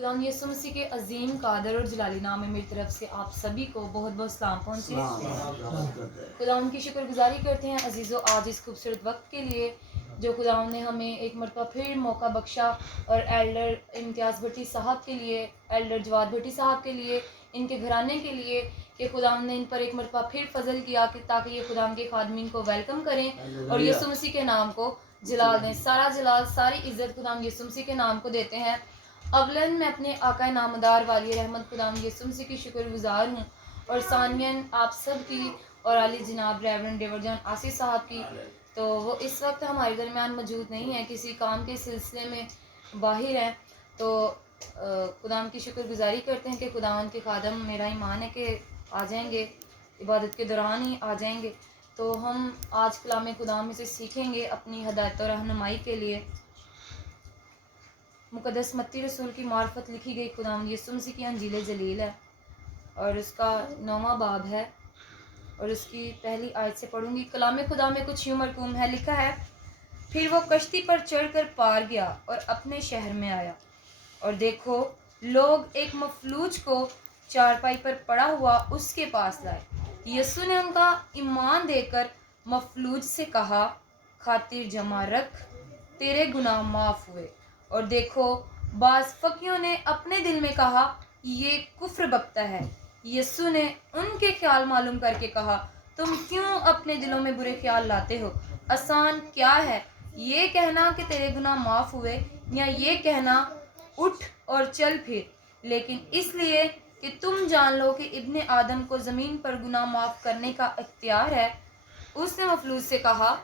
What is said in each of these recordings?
خدا یسوع مسیح کے عظیم قادر اور جلالی نام میں میری طرف سے آپ سبھی کو بہت بہت سلام پہنچے۔ خدا ان کی شکر گزاری کرتے ہیں عزیزو آج اس خوبصورت وقت کے لیے جو خدا نے ہمیں ایک مرتبہ پھر موقع بخشا، اور ایلڈر امتیاز بھٹی صاحب کے لیے، ایلڈر جواد بھٹی صاحب کے لیے، ان کے گھرانے کے لیے کہ خدا نے ان پر ایک مرتبہ پھر فضل کیا کہ تاکہ یہ خدا کے خادمین کو ویلکم کریں اور یسوع مسیح کے نام کو جلال دیں۔ سارا جلال ساری عزت خدا یسوع مسیح کے نام کو دیتے ہیں۔ اولاً میں اپنے آقا نامدار والی رحمت خدا یسوع مسیح کی شکر گزار ہوں، اور ثانیاً آپ سب کی اور علی جناب ریورنڈ ڈیور جان آصف صاحب کی، تو وہ اس وقت ہمارے درمیان موجود نہیں ہیں، کسی کام کے سلسلے میں باہر ہیں، تو خدا کی شکر گزاری کرتے ہیں کہ خدا کے خادم، میرا ایمان ہے کہ آ جائیں گے، عبادت کے دوران ہی آ جائیں گے، تو ہم آج کلام خدا میں سے سیکھیں گے اپنی ہدایت و رہنمائی کے لیے۔ مقدس متی رسول کی معرفت لکھی گئی خدا یسوع مسیح کی انجیل جلیل ہے، اور اس کا 9واں باب ہے، اور اس کی پہلی آیت سے پڑھوں گی۔ کلام خدا میں کچھ یوں مرقوم ہے، لکھا ہے، پھر وہ کشتی پر چڑھ کر پار گیا اور اپنے شہر میں آیا، اور دیکھو لوگ ایک مفلوج کو چارپائی پر پڑا ہوا اس کے پاس لائے۔ یسوع نے ان کا ایمان دیکھ کر مفلوج سے کہا، خاطر جمع رکھ، تیرے گناہ معاف ہوئے۔ اور دیکھو بعض فقیوں نے اپنے دل میں کہا، یہ کفر بکتا ہے۔ یسوع نے ان کے خیال معلوم کر کے کہا، تم کیوں اپنے دلوں میں برے خیال لاتے ہو؟ آسان کیا ہے، یہ کہنا کہ تیرے گناہ معاف ہوئے، یا یہ کہنا اٹھ اور چل پھر؟ لیکن اس لیے کہ تم جان لو کہ ابن آدم کو زمین پر گناہ معاف کرنے کا اختیار ہے۔ اس نے مفلوج سے کہا،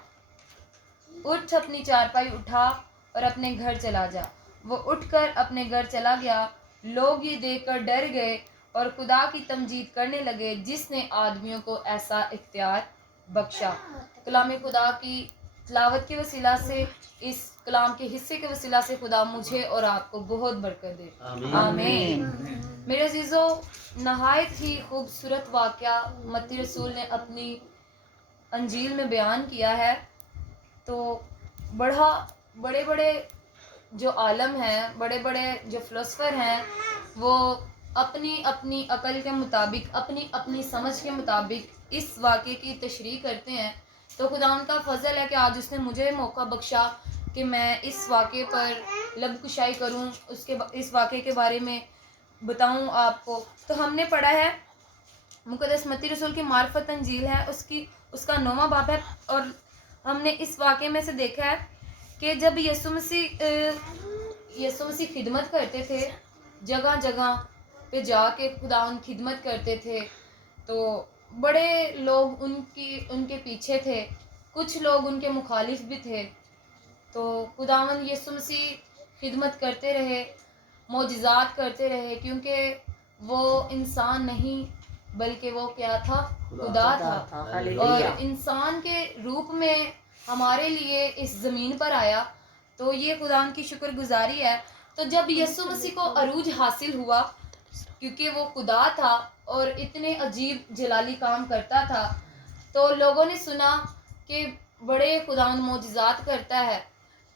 اٹھ، اپنی چارپائی اٹھا اور اپنے گھر چلا جا۔ وہ اٹھ کر اپنے گھر چلا گیا۔ لوگ یہ دیکھ کر ڈر گئے اور خدا کی تمجید کرنے لگے جس نے آدمیوں کو ایسا اختیار بخشا۔ کلام خدا کی تلاوت کے وسیلہ سے، اس کلام کے حصے کے وسیلہ سے خدا مجھے اور آپ کو بہت برکت دے، آمین۔ میرے عزیزو، نہایت ہی خوبصورت واقعہ متی رسول نے اپنی انجیل میں بیان کیا ہے، تو بڑے بڑے جو عالم ہیں، بڑے بڑے جو فلسفر ہیں، وہ اپنی اپنی عقل کے مطابق، اپنی اپنی سمجھ کے مطابق اس واقعے کی تشریح کرتے ہیں، تو خدا ان کا فضل ہے کہ آج اس نے مجھے موقع بخشا کہ میں اس واقعے پر لب کشائی کروں، اس واقعے کے بارے میں بتاؤں آپ کو۔ تو ہم نے پڑھا ہے مقدس متی رسول کی معرفت انجیل ہے، اس کا 9واں باب ہے، اور ہم نے اس واقعے میں سے دیکھا ہے کہ جب یسوع مسیح خدمت کرتے تھے، جگہ جگہ پہ جا کے خدا ان خدمت کرتے تھے، تو بڑے لوگ ان کے پیچھے تھے، کچھ لوگ ان کے مخالف بھی تھے، تو خداوند یسوع مسیح خدمت کرتے رہے، معجزات کرتے رہے، کیونکہ وہ انسان نہیں بلکہ وہ کیا تھا؟ خدا تھا، اور انسان کے روپ میں ہمارے لیے اس زمین پر آیا، تو یہ خدا کی شکر گزاری ہے۔ تو جب یسوع مسیح کو عروج حاصل ہوا، کیونکہ وہ خدا تھا اور اتنے عجیب جلالی کام کرتا تھا، تو لوگوں نے سنا کہ بڑے خدا معجزات کرتا ہے،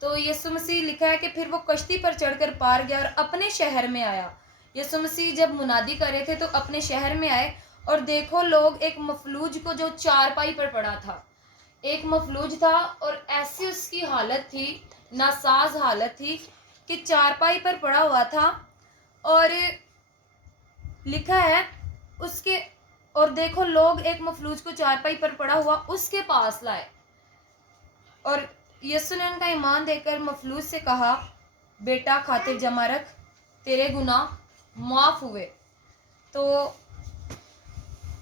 تو یسوع مسیح لکھا ہے کہ پھر وہ کشتی پر چڑھ کر پار گیا اور اپنے شہر میں آیا۔ یسوع مسیح جب منادی کر رہے تھے تو اپنے شہر میں آئے، اور دیکھو لوگ ایک مفلوج کو جو چارپائی پر پڑا تھا، ایک مفلوج تھا، اور ایسی اس کی حالت تھی، ناساز حالت تھی کہ چارپائی پر پڑا ہوا تھا، اور لکھا ہے اور دیکھو لوگ ایک مفلوج کو چارپائی پر پڑا ہوا اس کے پاس لائے، اور یسوع نے ان کا ایمان دیکھ کر مفلوج سے کہا، بیٹا خاطر جمع رکھ، تیرے گناہ معاف ہوئے۔ تو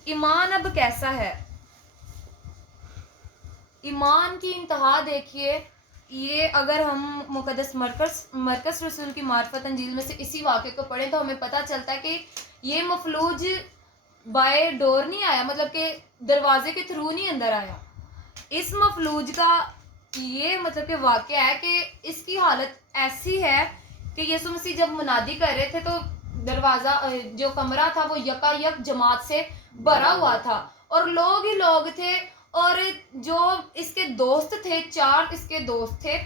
ایمان اب کیسا ہے؟ ایمان کی انتہا دیکھیے، یہ اگر ہم مقدس مرکز رسول کی معرفت انجیل میں سے اسی واقعے کو پڑھیں تو ہمیں پتہ چلتا ہے کہ یہ مفلوج بائے ڈور نہیں آیا، مطلب کہ دروازے کے تھرو نہیں اندر آیا۔ اس مفلوج کا یہ مطلب کہ واقعہ ہے کہ اس کی حالت ایسی ہے کہ یسوع مسیح جب منادی کر رہے تھے تو دروازہ جو کمرہ تھا وہ یکا یک جماعت سے بھرا ہوا تھا، اور لوگ ہی لوگ تھے، اور جو اس کے دوست تھے، 4 اس کے دوست تھے،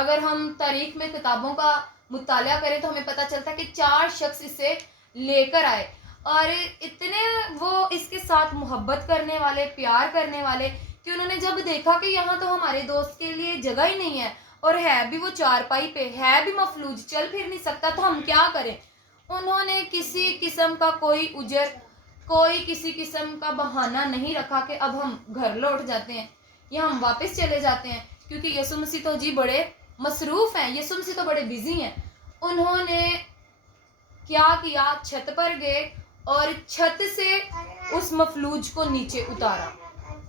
اگر ہم تاریخ میں کتابوں کا مطالعہ کریں تو ہمیں پتہ چلتا ہے کہ 4 شخص اسے لے کر آئے اور اتنے وہ اس کے ساتھ محبت کرنے والے, پیار کرنے والے کہ انہوں نے جب دیکھا کہ یہاں تو ہمارے دوست کے لیے جگہ ہی نہیں ہے اور ہے بھی وہ چارپائی پہ, ہے بھی مفلوج, چل پھر نہیں سکتا, تو ہم کیا کریں. انہوں نے کسی قسم کا کوئی اجر, کوئی کسی قسم کا بہانہ نہیں رکھا کہ اب ہم گھر لوٹ جاتے ہیں یا ہم واپس چلے جاتے ہیں, کیونکہ یسوع مسیح تو جی بڑے مصروف ہیں, یسوع مسیح تو بڑے بزی ہیں. انہوں نے کیا کیا, چھت پر گئے اور چھت سے اس مفلوج کو نیچے اتارا.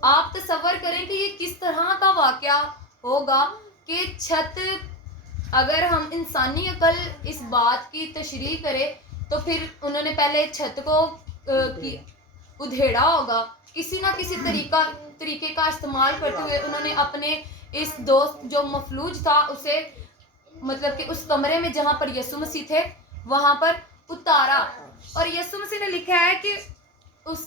آپ تصور کریں کہ یہ کس طرح کا واقعہ ہوگا کہ چھت, اگر ہم انسانی عقل اس بات کی تشریح کرے تو پھر انہوں نے پہلے چھت کو ادھیڑا ہوگا, کسی نہ کسی طریقے کا استعمال کرتے ہوئے انہوں نے اپنے اس دوست جو مفلوج تھا اسے, مطلب کہ اس کمرے میں جہاں پر یسوع مسیح تھے وہاں پر اتارا. اور یسوع مسیح نے لکھا ہے کہ اس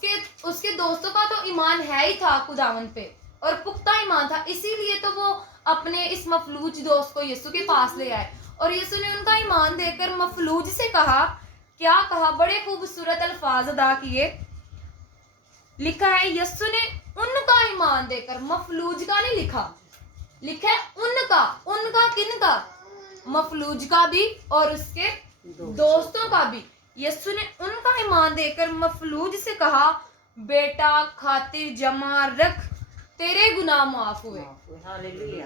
کے دوستوں کا تو ایمان ہے ہی تھا خداوند پہ اور پختہ ایمان تھا, اسی لیے تو وہ اپنے اس مفلوج دوست کو یسوع کے پاس لے آئے اور یسوع نے ان کا ایمان دیکھ کر مفلوج سے کہا, کیا کہا, بڑے خوبصورت الفاظ ادا کیے. لکھا ہے یسوع نے ان کا ایمان دے کر, مفلوج کا نہیں لکھا, لکھا ہے ان کا کن کا, مفلوج کا بھی اور اس کے دوستوں کا بھی. یسوع نے ان کا ایمان دے کر مفلوج سے کہا, بیٹا خاطر جمع رکھ, تیرے گناہ معاف ہوئے. ہاللیلویہ,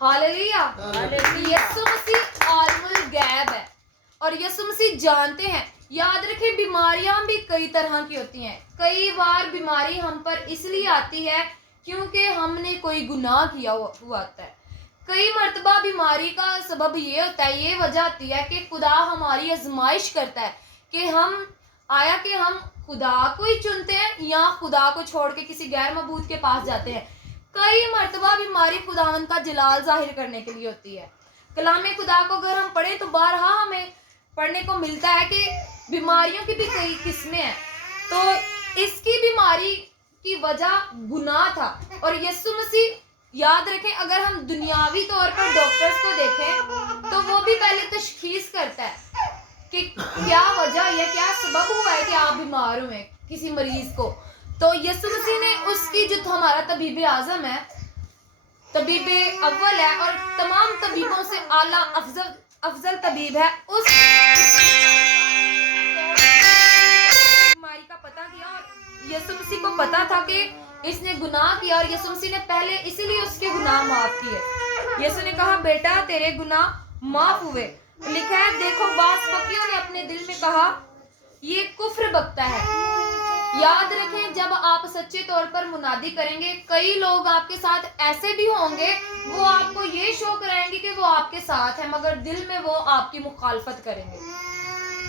ہاللیلویہ. یسوع مسیح عالم الغیب ہے اور یسوع مسیح جانتے ہیں. یاد رکھیں بیماریاں بھی کئی طرح کی ہوتی ہیں. کئی بار بیماری ہم پر اس لیے آتی ہے کیونکہ ہم نے کوئی گناہ کیا ہوا ہوتا ہے. کئی مرتبہ بیماری کا سبب یہ ہوتا ہے, یہ وجہ ہوتی ہے کہ خدا ہماری آزمائش کرتا ہے کہ ہم خدا کو ہی چنتے ہیں یا خدا کو چھوڑ کے کسی غیر معبود کے پاس جاتے ہیں. کئی مرتبہ بیماری خداوند کا جلال ظاہر کرنے کے لیے ہوتی ہے. کلام خدا کو اگر ہم پڑھیں تو بارہا ہمیں پڑھنے کو ملتا ہے کہ بیماریوں کی بھی کئی قسمیں ہیں. تو اس کی بیماری کی وجہ گناہ تھا اور یسوع مسیح, یاد رکھیں اگر ہم دنیاوی طور پر ڈاکٹرز کو دیکھیں تو وہ بھی پہلے تشخیص کرتا ہے کہ کیا وجہ ہے, کیا سبب ہوا ہے کہ آپ بیمار ہوئے کسی مریض کو. تو یسوع مسیح نے اس کی, جو ہمارا طبیب اعظم ہے, طبیب اول ہے اور تمام طبیبوں سے اعلیٰ افضل طبیب ہے, اس بیماری کا پتہ کیا اور یسوع مسیح کو پتا تھا کہ اس نے گناہ کیا اور یسوع مسیح نے پہلے اسی لیے اس کے گناہ معاف کیے. یسوع نے کہا, بیٹا تیرے گناہ معاف ہوئے. لکھا ہے, دیکھو بعض فقیوں نے اپنے دل میں کہا یہ کفر بکتا ہے. یاد رکھیں جب آپ سچے طور پر منادی کریں گے, کئی لوگ آپ کے ساتھ ایسے بھی ہوں گے, وہ آپ کو یہ شو کرائیں گے کہ وہ آپ کے ساتھ ہیں مگر دل میں وہ آپ کی مخالفت کریں گے.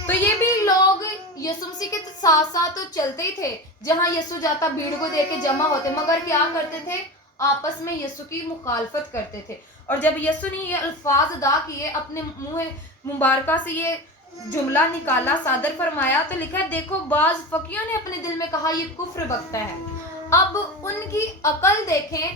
تو یہ بھی لوگ یسوع مسیح کے ساتھ ساتھ تو چلتے ہی تھے, جہاں یسوع جاتا بھیڑ کو دیکھ کے جمع ہوتے, مگر کیا کرتے تھے, آپس میں یسوع کی مخالفت کرتے تھے. اور جب یسوع نے یہ الفاظ ادا کیے, اپنے منہ مبارکہ سے یہ جملہ نکالا, صادر فرمایا, تو لکھا ہے, دیکھو بعض فقیوں نے اپنے دل میں کہا یہ کفر بکتا ہے. اب ان کی عقل دیکھیں,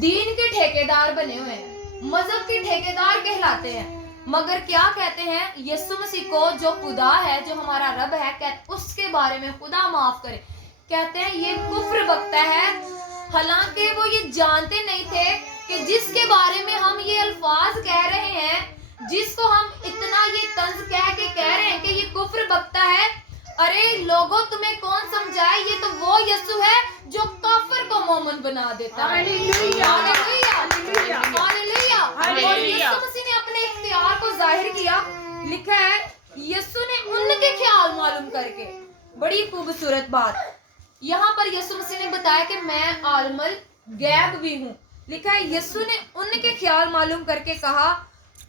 دین کے ٹھیکیدار بنے ہوئے ہیں, مذہب کے ٹھیکیدار کہلاتے ہیں, مگر کیا کہتے ہیں یسوع مسیح کو, جو خدا ہے, جو ہمارا رب ہے, اس کے بارے میں خدا معاف کرے, کہتے ہیں یہ کفر بکتا ہے. حالانکہ وہ یہ جانتے نہیں تھے کہ جس کے بارے میں ہم یہ الفاظ کہہ رہے ہیں, جس کو ہم اتنا یہ طنز کہہ رہے ہیں کہ یہ کفر بکتا ہے, ارے لوگوں تمہیں کون سمجھائے, یہ تو وہ یسوع ہے جو کافر کو مومن بنا دیتا ہے. اور یسوع مسیح نے اپنے اختیار کو ظاہر کیا. لکھا ہے یسوع نے ان کے خیال معلوم کر کے, بڑی خوبصورت بات, یہاں پر یسوع مسیح نے بتایا کہ میں عالم الغیب بھی ہوں. لکھا ہے یسوع نے ان کے خیال معلوم کر کے کہا,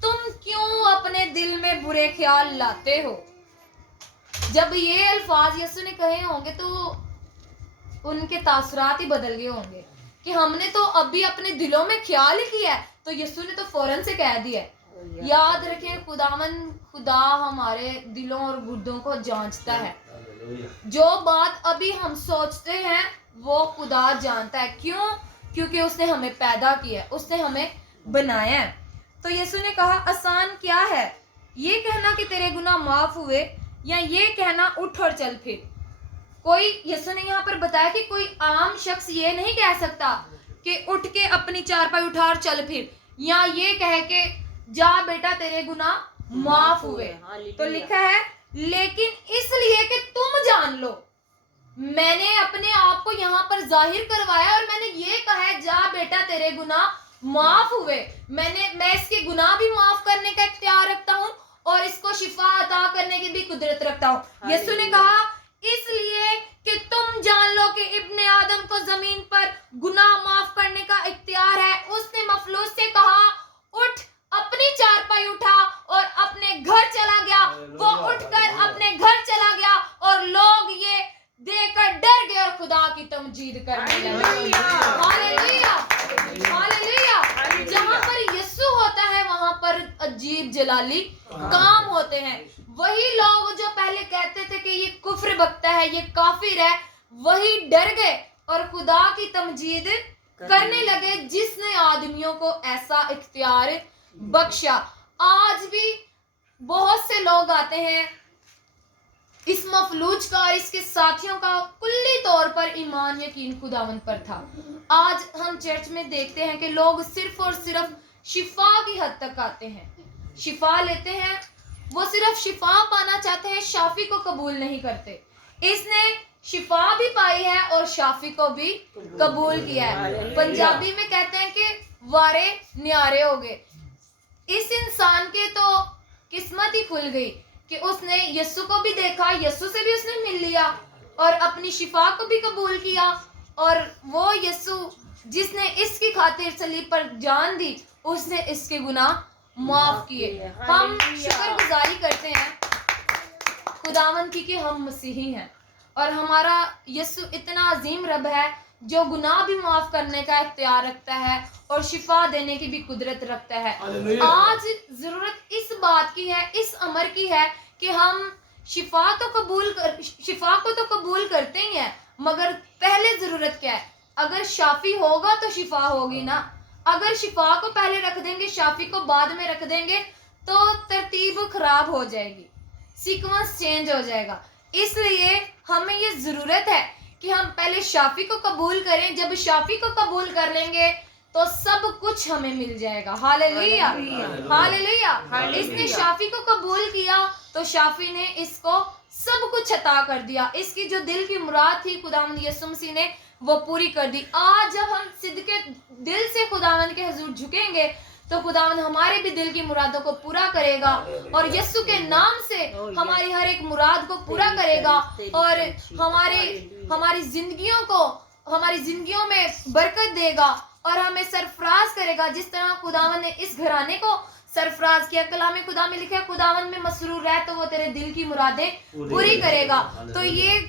تم کیوں اپنے دل میں برے خیال لاتے ہو. جب یہ الفاظ یسوع نے کہے ہوں گے تو ان کے تاثرات ہی بدل گئے ہوں گے کہ ہم نے تو ابھی اپنے دلوں میں خیال ہی کیا ہے, تو یسوع نے تو فوراً سے کہہ دیا ہے. یاد رکھیں خدا ہمارے دلوں اور گردوں کو جانچتا ہے. جو بات ابھی ہم سوچتے ہیں وہ خدا جانتا ہے. کیوں؟ کیونکہ اس نے ہمیں پیدا کیا ہے, اس نے ہمیں بنایا ہے. تو یسوع نے کہا آسان کیا ہے, یہ کہنا کہ تیرے گناہ معاف ہوئے یا یہ کہنا اٹھ اور چل پھر. کوئی یسوع نے یہاں پر بتایا کہ کوئی عام شخص یہ نہیں کہہ سکتا کہ اٹھ کے اپنی چارپائی اٹھا اور چل پھر, یا یہ کہے کہ جا بیٹا تیرے گناہ معاف ہوئے. تو لکھا ہے لیکن اس لیے کہ تم جان لو, میں نے اپنے آپ کو یہاں پر ظاہر کروایا اور میں نے یہ کہا ہے جا بیٹا تیرے گناہ معاف ہوئے. میں اس کے گناہ بھی معاف کرنے کا اختیار رکھتا ہوں اور اس کو شفا عطا کرنے کی بھی قدرت رکھتا ہوں. یسوع نے کہا اس لیے کہ تم جان لو کہ ابن آدم کو زمین پر گناہ معاف کرنے کا اختیار ہے. اس نے مفلوج سے کہا اٹھ, اپنی چارپائی اٹھا اور اپنے گھر چلا گیا. وہ اٹھ کر اپنے گھر چلا گیا اور لوگ یہ دیکھ کر ڈر گئے اور خدا کی تمجید کرنے لگے. ہاللیلویا, ہاللیلویا. جہاں پر یسوع ہوتا ہے وہاں پر عجیب جلالی کام ہوتے ہیں. وہی لوگ جو پہلے کہتے تھے کہ یہ کفر بکتا ہے, یہ کافر ہے, وہی ڈر گئے اور خدا کی تمجید کرنے لگے جس نے آدمیوں کو ایسا اختیار بخشا. آج بھی بہت سے لوگ آتے ہیں, اس مفلوج کا اور اس کے ساتھیوں کا کلی طور پر ایمان یقین خداوند پر تھا. آج ہم چرچ میں دیکھتے ہیں کہ لوگ صرف اور صرف شفا کی حد تک آتے ہیں, شفا لیتے ہیں, وہ صرف شفا پانا چاہتے ہیں, شافی کو قبول نہیں کرتے. اس نے شفا بھی پائی ہے اور شافی کو بھی قبول کیا ہے. پنجابی میں کہتے ہیں کہ وارے نیارے ہو گئے. اس انسان کے تو قسمت ہی کھل گئی کہ اس نے یسوع کو بھی دیکھا, یسوع سے بھی اس نے مل لیا اور اپنی شفا کو بھی قبول کیا. اور وہ یسوع جس نے اس کی خاطر صلیب پر جان دی, اس نے اس کے گناہ معاف کیے. ہم شکر گزاری کرتے ہیں خداوند کی کہ ہم مسیحی ہیں اور ہمارا یسوع اتنا عظیم رب ہے جو گناہ بھی معاف کرنے کا اختیار رکھتا ہے اور شفا دینے کی بھی قدرت رکھتا ہے. آج ضرورت اس بات کی ہے, اس امر کی ہے کہ ہم شفا کو تو قبول کرتے ہی ہیں, مگر پہلے ضرورت کیا ہے؟ اگر شافی ہوگا تو شفا ہوگی نا. اگر شفا کو پہلے رکھ دیں گے, شافی کو بعد میں رکھ دیں گے تو ترتیب خراب ہو جائے گی, سیکوینس چینج ہو جائے گا. اس لیے ہمیں یہ ضرورت ہے کہ ہم پہلے شافی کو قبول کریں. جب شافی کو قبول کر لیں گے تو سب کچھ ہمیں مل جائے گا. ہاللیلویا, ہاللیلویا. اس نے شافی کو قبول کیا تو شافی نے اس کو سب کچھ عطا کر دیا. اس کی جو دل کی مراد تھی خداوند یسوع مسیح نے وہ پوری کر دی. آج جب ہم صدقے دل سے خداوند کے حضور جھکیں گے تو خداوند ہمارے بھی دل کی مرادوں کو پورا کرے گا اور یسوع کے نام سے ہماری ہر ایک مراد کو پورا کرے گا اور ہماری زندگیوں میں برکت دے گا اور ہمیں سرفراز کرے گا جس طرح خداوند نے اس گھرانے کو سرفراز کیا. کلام خدا میں لکھا ہے خداوند میں مسرور رہ تو وہ تیرے دل کی مرادیں پوری کرے گا. تو یہ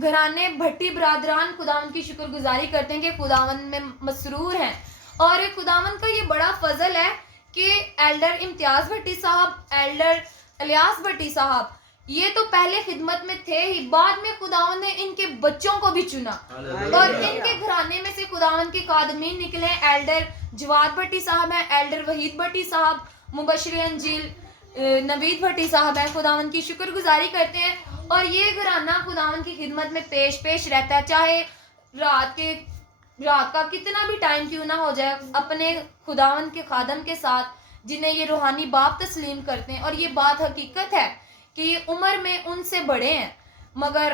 گھرانے بھٹی برادران خداوند کی شکر گزاری کرتے ہیں کہ خداوند میں مسرور ہیں. اور خداوند کا یہ بڑا فضل ہے کہ ایلڈر امتیاز بھٹی صاحب, ایلڈر الیاس بھٹی صاحب, یہ تو پہلے خدمت میں تھے ہی, بعد میں خداوند نے ان کے بچوں کو بھی چنا اور ان کے گھرانے میں سے خداوند کے خادمین نکلے. ایلڈر جواد بھٹی صاحب ہیں, ایلڈر وحید بھٹی صاحب, مبشر انجیل نوید بھٹی صاحب ہیں. خداوند کی شکر گزاری کرتے ہیں اور یہ گھرانہ خداوند کی خدمت میں پیش رہتا ہے, چاہے رات کا کتنا بھی ٹائم کیوں نہ ہو جائے, اپنے خداوند کے خادم کے ساتھ جنہیں یہ روحانی باپ تسلیم کرتے ہیں. اور یہ بات حقیقت ہے کہ یہ عمر میں ان سے بڑے ہیں, مگر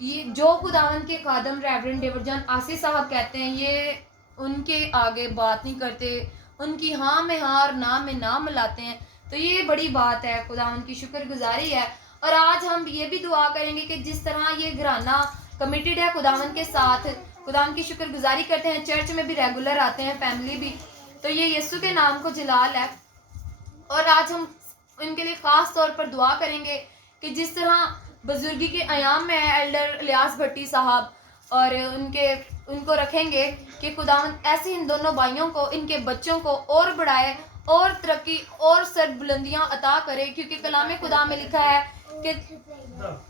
یہ جو خداوند کے خادم ریورنڈ ڈیوڈ جان آسی صاحب کہتے ہیں یہ ان کے آگے بات نہیں کرتے, ان کی ہاں میں ہاں اور نہ میں نہ ملاتے ہیں. تو یہ بڑی بات ہے, خداوند کی شکر گزاری ہے. اور آج ہم یہ بھی دعا کریں گے کہ جس طرح یہ گھرانہ کمیٹیڈ ہے خداوند کے ساتھ, خداوند کی شکر گزاری کرتے ہیں, چرچ میں بھی ریگولر آتے ہیں, فیملی بھی, تو یہ یسوع کے نام کو جلال ہے. اور آج ہم ان کے لیے خاص طور پر دعا کریں گے کہ جس طرح بزرگی کے ایام میں ایلڈر الیاس بھٹی صاحب اور ان کو رکھیں گے کہ خداوند ایسے ان دونوں بھائیوں کو, ان کے بچوں کو اور بڑھائے اور ترقی اور سربلندیاں عطا کرے, کیونکہ کلام خدا میں لکھا ہے کہ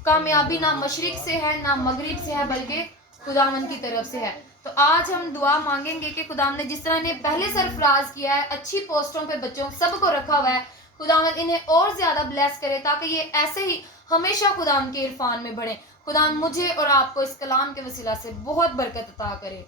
کامیابی نہ مشرق سے ہے نہ مغرب سے ہے بلکہ خداوند کی طرف سے ہے. تو آج ہم دعا مانگیں گے کہ خداوند نے جس طرح انہیں پہلے سرفراز کیا ہے، اچھی پوسٹوں پہ بچوں سب کو رکھا ہوا ہے، خداوند انہیں اور زیادہ بلیس کرے تاکہ یہ ایسے ہی ہمیشہ خداوند کے عرفان میں بڑھیں. خداوند مجھے اور آپ کو اس کلام کے وسیلہ سے بہت برکت عطا کرے.